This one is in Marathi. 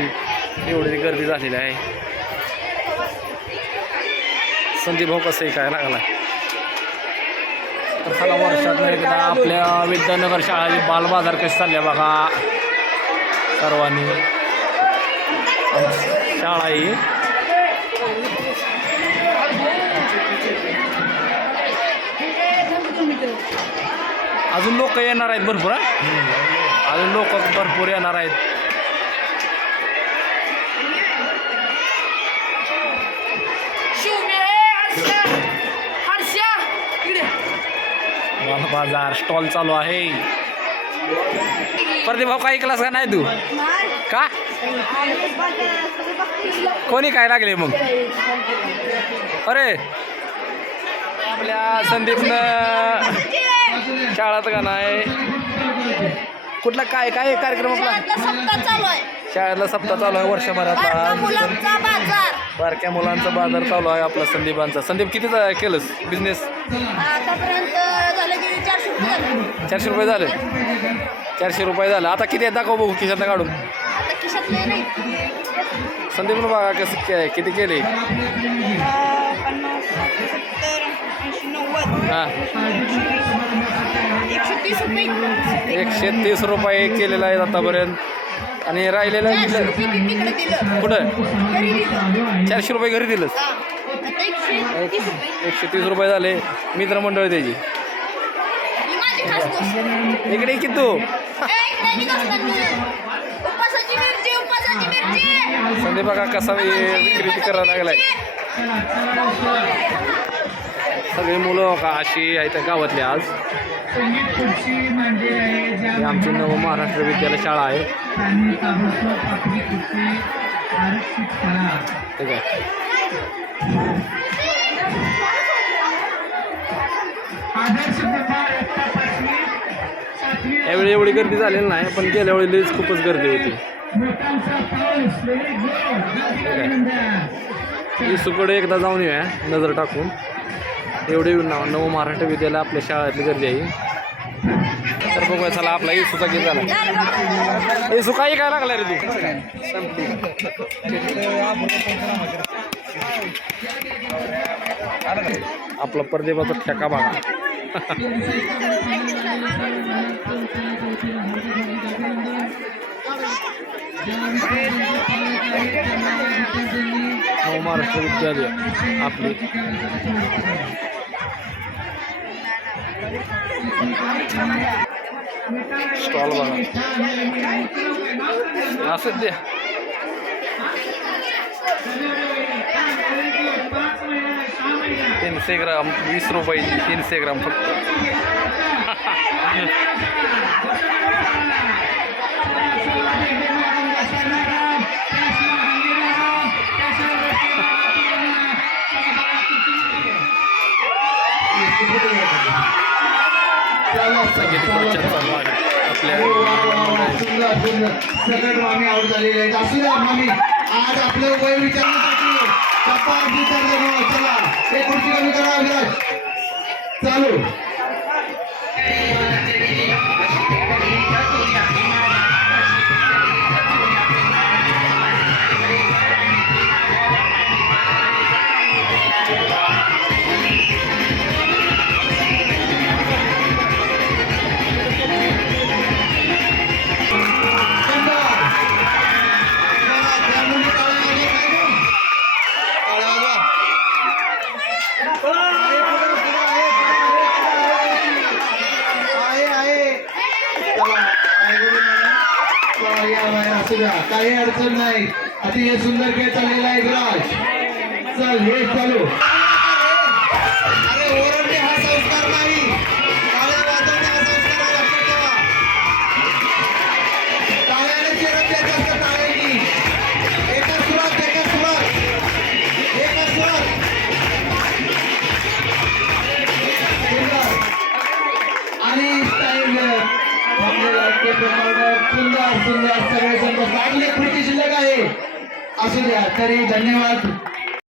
वर्षी एवढी गर्दी झालेली आहे. संदीप भाऊ कसं काय लागला? तर चला वर्षात एकदा आपल्या विद्यानगर शाळेची बालबाजार कशी चालल्या बघा. सर्वांनी. शाळा ही. अजून लोक येणार आहेत भरपूर? अजून लोक भरपूर येणार आहेत. माल बाजार स्टॉल चालू आहे. प्रदीप भाऊ काही क्लास का नाही तू? का? कोणी काय लागले मग? अरे! आपल्या संदीपनं शाळात का नाही? कुठला काय काय कार्यक्रम आपला? शाळेतला सप्ताह चालू आहे. वर्षभरात बारक्या मुलांचा बाजार चालू आहे आपला संदीपांचा. संदीप किती केलंस? बिझनेस आतापर्यंत झालं की चारशे रुपये झाले. चारशे रुपये झाले? चारशे रुपये झाले. आता किती दाखव बघू खिशातनं काढून. आता नाही. संदीपनं बघा कसं के- किती केले? पन्नास सत्तर ऐंशी नव्वद. हां. एकशे तीस रुपये. एकशे तीस रुपये केलेलं आहे आतापर्यंत. आणि राहिलेलं चारशे रुपये मी तिकडे दिलं. कुठं? घरी दिलं. चारशे रुपये घरी दिलंस? हा. आता एकशे तीस रुपये. एकशे तीस रुपये झाले. मित्रमंडळ त्याची. ही माझी खास गोष्ट इकडे की तू. उपासाची मिरची उपासाची मिरची. संदीप बघा कसा विक्री करायला लागलाय? सगळी मुलं का अशी आहेत गावातली आज. आमची नव महाराष्ट्र विद्यालय शाळा आहे. ठीक आहे यावेळी एवढी गर्दी झालेली नाही पण गेल्या वेळी लईच खूपच गर्दी होती. इसुकडे एकदा जाऊन येऊया नजर टाकून. एवढे नव नव महाराष्ट्र विद्यालय आपल्या शाळेतली गर्दी आहे. तर बघूया चला आपला इसुचा किती झाला. येसू काही काय लागला रे तू? आपला परदेवाचा ठेका बघा महाराष्ट्र विद्यालय आपली. स्टॉल बघा असंच द्या तीनशे ग्राम वीस रुपये तीनशे ग्राम फक्त संगीत खुर्च्या चालू आहे आपल्या सगळं मामी आउट झालेली आहेत असू द्या मामी आज आपलं वय विचारण्यासाठी पप्पा आज चला एक खुर्ची कमी करा चालू. काही अडचण नाही अतिशय सुंदर खेळ चाललेला आहे. विराज चल हे चालू अरे ओरडणे सुंदर सुंदर सगळे सर्व लागले खुर्ची शिल्लक आहे. असू द्या तरी धन्यवाद.